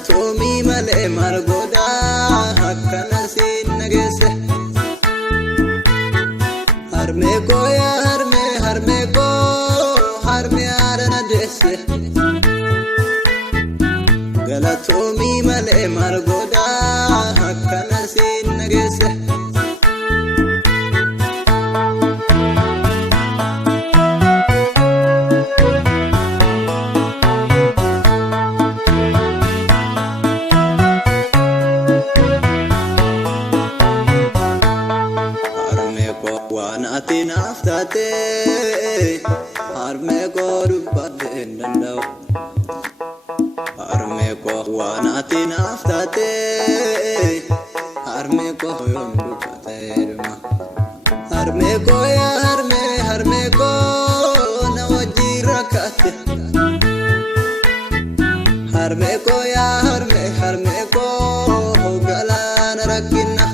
galatoomii malee maal godhaa akkana siin nageesse. Harmee koo yaa harmee harmee koo harmee haadha na deesse. Galatoomii malee maal godhaa akkana siin nageesse. Ati naftate harmee koo dubbadhe hin danda'u. Harmee koo waan ati naftate harmee koo yoom dubbate dhuma. Harmee koo yaa harmee harmee koo na wajjin rakkatte. Harmee koo yaa harmee harmee koo galaana rakkinna.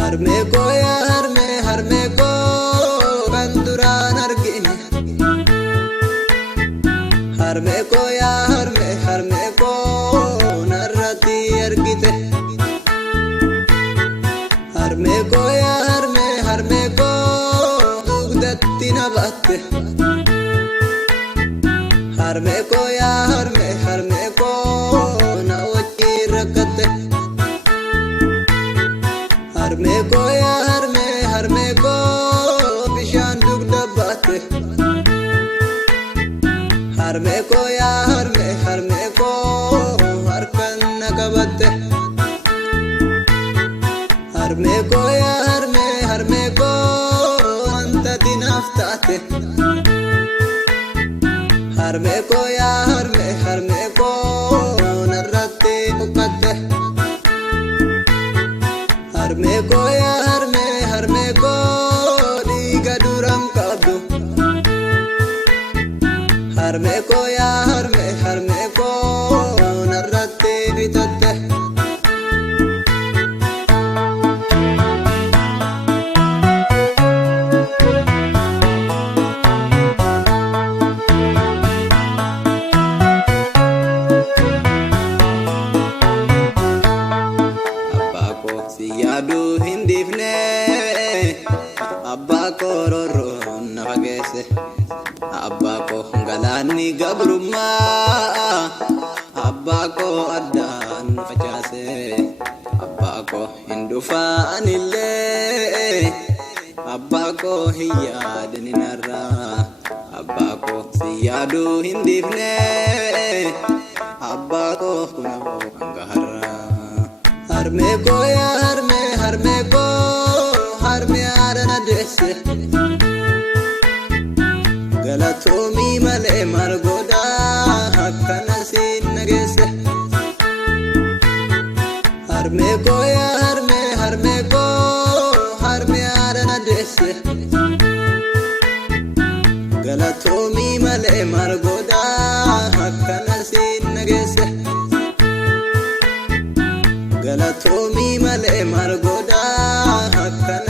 Harmee koo yaa harmee harmee koo kan duraan argine. Harmee koo yaa harmee harmee koo narratti argite. Harmee koo yaa harmee harmee koo dugdatti na baatte. Harmee koo yaa harmee harmee koo na wajjin rakkatte. Harmee koo yaa harmee harmee koo bishaan dugda baatte. Harmee koo yaa harmee harmee koo harkaan na qabatte. Harmee koo yaa harmee harmee koo wanta dinaaf taate. Harmee koo yaa harmee harmee koo narratti hukatte. Harmee koo yaa harmee harmee koo dhiiga duraan qabdu. Harmee koo yaa harmee harmee koo narratti bitatte. Yaaduu hin dhiifne abbaa koo rorroon na fageesse. Abbaa koo galaanni gabrummaa abbaa koo addaan nu facaase. Abbaa koo hin dhufaanillee abbaa koo hin yaadini narraa. Abbaa koo si yaaduu hin dhiifne abbaa koo kunoo hanga har'aa. Harmee koo yaa harmee harmee koo harmee haadha na deesse. Galatoomii malee maal godhaa akkana siin nageesse. Harmee koo yaa harmee harmee koo harmee haadha na deesse. Galatoomii malee maal godhaa akkana siin nageesse. Galatoomii malee maal godhaa akkana